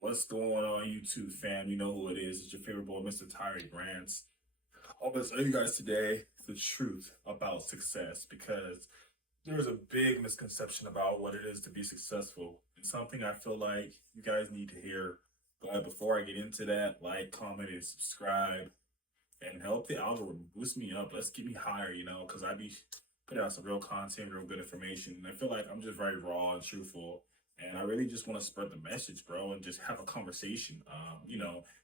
What's going on, YouTube fam? You know who it is. It's your favorite boy, Mr. Tyree Grants. I'm going to tell you guys today the truth about success because there's a big misconception about what it is to be successful. It's something I feel like you guys need to hear. But before I get into that, like, comment, and subscribe and help the algorithm boost me up. Let's get me higher, because I be putting out some real content, real good information. And I feel like I'm just very raw and truthful. And I really just want to spread the message, bro, and just have a conversation.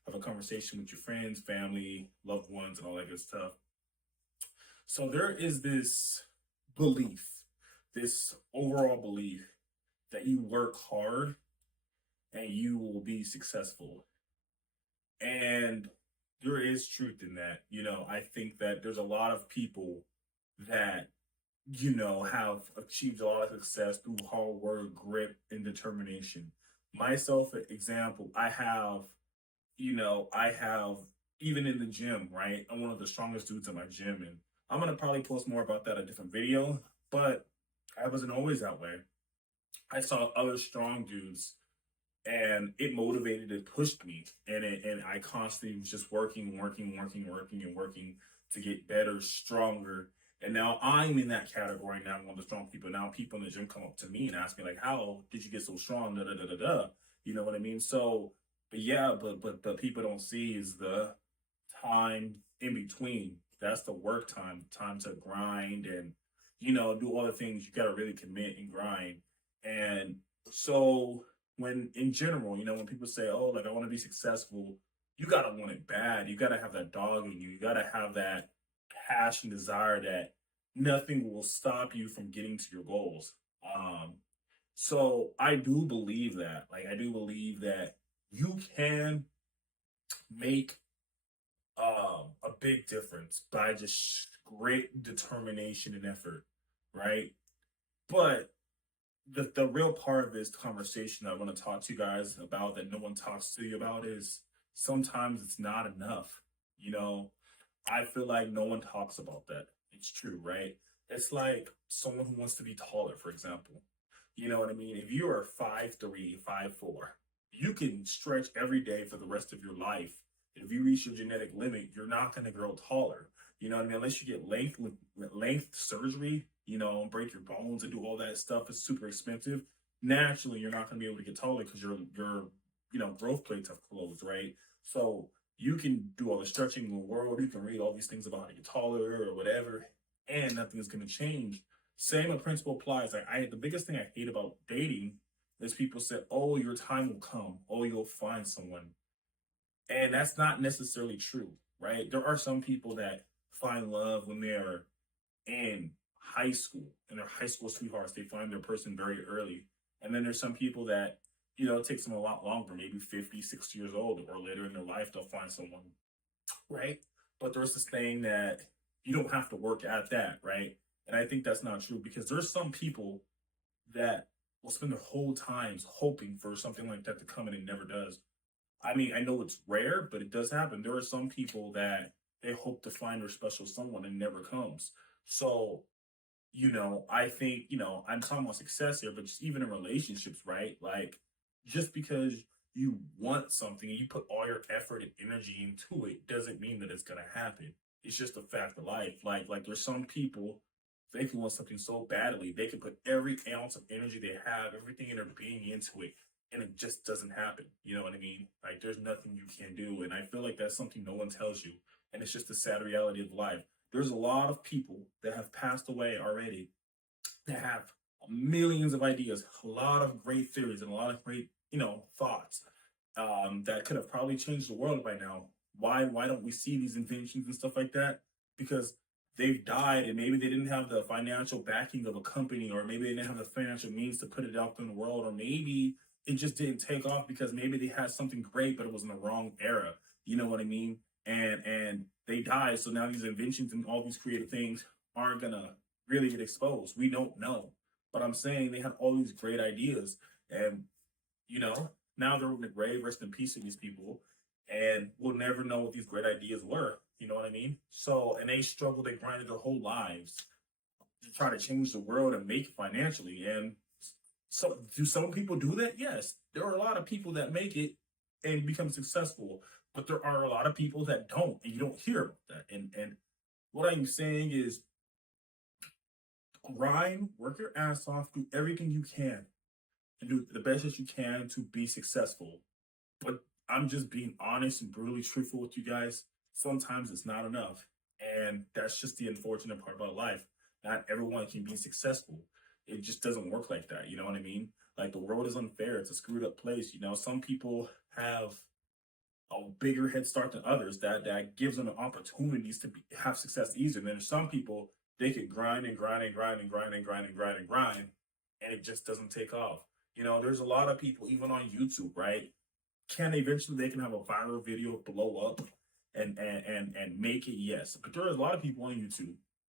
Have a conversation with your friends, family, loved ones, and all that good stuff. So there is this belief, this overall belief that you work hard and you will be successful. And there is truth in that. I think that there's a lot of people that, have achieved a lot of success through hard work, grit, and determination. Myself, for example, I have, even in the gym, right? I'm one of the strongest dudes in my gym. And I'm going to probably post more about that in a different video, but I wasn't always that way. I saw other strong dudes and it motivated and pushed me and I constantly was just working to get better, stronger. And now I'm in that category. Now I'm one of the strong people. Now people in the gym come up to me and ask me like, how did you get so strong, da da da da da? You know what I mean? So but yeah, but people don't see is the time in between. That's the work time to grind and do all the things. You got to really commit and grind. And so when in general, when people say, "Oh, like I want to be successful," you got to want it bad. You got to have that dog in you. You got to have that passion, desire that nothing will stop you from getting to your goals. Um, so I do believe that. Like I do believe that you can make a big difference by just great determination and effort, right? But the real part of this conversation I want to talk to you guys about that no one talks to you about is sometimes it's not enough. You know, I feel like no one talks about that. It's true, right? It's like someone who wants to be taller, for example. You know what I mean? If you are 5'3", 5'4", you can stretch every day for the rest of your life. If you reach your genetic limit, you're not going to grow taller. You know what I mean? Unless you get length surgery, break your bones and do all that stuff. It's super expensive. Naturally, you're not going to be able to get taller because your growth plates have closed, right? So you can do all the stretching in the world. You can read all these things about how to get taller or whatever, and nothing is going to change. Same principle applies. Like the biggest thing I hate about dating is people say, "Oh, your time will come. Oh, you'll find someone," and that's not necessarily true, right? There are some people that find love when they're in high school and they're high school sweethearts. They find their person very early, and then there's some people that it takes them a lot longer, maybe 50, 60 years old, or later in their life they'll find someone, right? But there's this thing that you don't have to work at that, right? And I think that's not true because there's some people that will spend their whole times hoping for something like that to come and it never does. I mean, I know it's rare, but it does happen. There are some people that they hope to find their special someone and never comes. So, I think, I'm talking about success here, but just even in relationships, right? Like, just because you want something and you put all your effort and energy into it doesn't mean that it's gonna happen. It's just a fact of life. Like there's some people they can want something so badly they can put every ounce of energy they have, everything in their being into it, and it just doesn't happen. You know what I mean? Like there's nothing you can do, and I feel like that's something no one tells you, and it's just the sad reality of life. There's a lot of people that have passed away already that have millions of ideas, a lot of great theories, and a lot of great, thoughts that could have probably changed the world by now. Why don't we see these inventions and stuff like that? Because they've died and maybe they didn't have the financial backing of a company, or maybe they didn't have the financial means to put it out in the world, or maybe it just didn't take off because maybe they had something great but it was in the wrong era. You know what I mean? And they died, so now these inventions and all these creative things aren't gonna really get exposed. We don't know. But I'm saying they had all these great ideas, and you know, now they're in the grave, rest in peace to these people, and we'll never know what these great ideas were. You know what I mean? So, and they struggled, they grinded their whole lives to try to change the world and make it financially. And so, do some people do that? Yes. There are a lot of people that make it and become successful. But there are a lot of people that don't, and you don't hear about that. And what I'm saying is grind, work your ass off, do everything you can, and do the best that you can to be successful. But I'm just being honest and brutally truthful with you guys. Sometimes it's not enough. And that's just the unfortunate part about life. Not everyone can be successful. It just doesn't work like that. You know what I mean? Like the world is unfair. It's a screwed up place. You know, some people have a bigger head start than others that gives them the opportunities to have success easier. And then there's some people they could grind and grind and grind and grind and grind and grind and grind, and it just doesn't take off. You know, there's a lot of people even on YouTube, right? Can eventually they can have a viral video blow up and make it, yes. But there are a lot of people on YouTube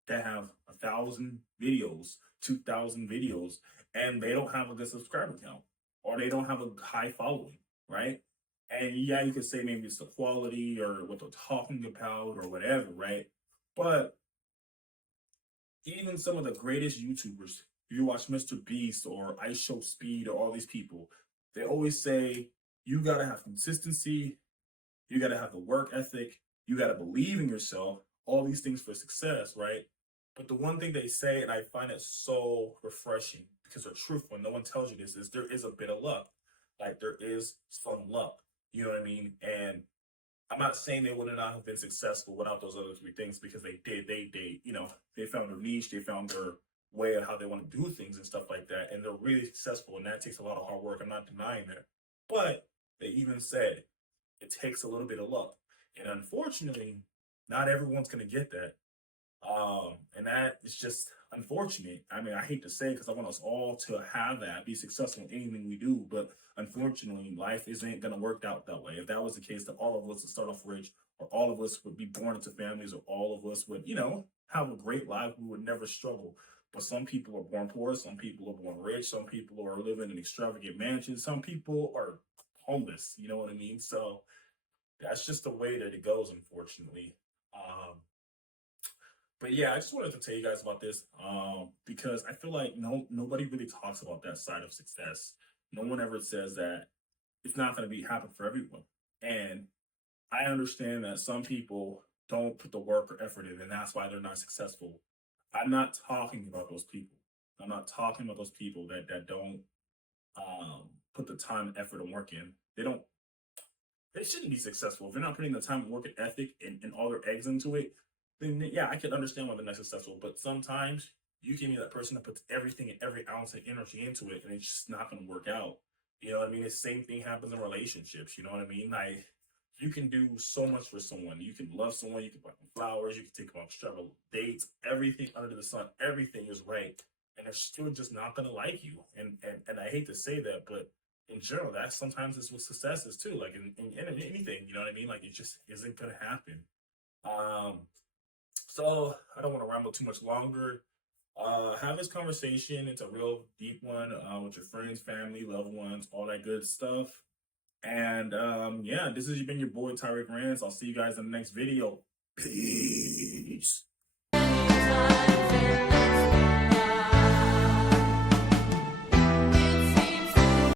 that have 1,000 videos, 2,000 videos, and they don't have a good subscriber count or they don't have a high following, right? And yeah, you could say maybe it's the quality or what they're talking about or whatever, right? But even some of the greatest YouTubers, if you watch Mr. Beast or Ice Show Speed or all these people, they always say you gotta have consistency, you gotta have the work ethic, you gotta believe in yourself, all these things for success, right? But the one thing they say, and I find it so refreshing because they're truthful, and no one tells you this, is there is a bit of luck. Like there is some luck. You know what I mean? And I'm not saying they would not have been successful without those other three things because they did. You know, they found their niche, they found their way of how they want to do things and stuff like that. And they're really successful. And that takes a lot of hard work. I'm not denying that. But they even said it takes a little bit of luck. And unfortunately, not everyone's going to get that. And that is just unfortunate. I mean, I hate to say because I want us all to have that, be successful in anything we do, but unfortunately, life isn't gonna work out that way. If that was the case, that all of us would start off rich, or all of us would be born into families, or all of us would, you know, have a great life. We would never struggle. But some people are born poor, some people are born rich, some people are living in extravagant mansions, some people are homeless. You know what I mean? So that's just the way that it goes, unfortunately. Um, but yeah, I just wanted to tell you guys about this because I feel like nobody really talks about that side of success. No one ever says that it's not going to be happen for everyone. And I understand that some people don't put the work or effort in, and that's why they're not successful. I'm not talking about those people. I'm not talking about those people that don't put the time, effort, and work in. They shouldn't be successful. If they're not putting the time, work, and ethic and all their eggs into it, then yeah, I can understand why they're not successful. But sometimes you can be that person that puts everything and every ounce of energy into it, and it's just not going to work out. You know what I mean? The same thing happens in relationships. You know what I mean? Like you can do so much for someone. You can love someone. You can buy them flowers. You can take them on travel dates. Everything under the sun. Everything is right, and they're still just not going to like you. And I hate to say that, but in general, that sometimes is what success is too. Like in anything, you know what I mean? Like it just isn't going to happen. Um, so I don't want to ramble too much longer. Have this conversation. It's a real deep one with your friends, family, loved ones, all that good stuff. And yeah, this has been your boy Tyreek Rance. I'll see you guys in the next video. Peace.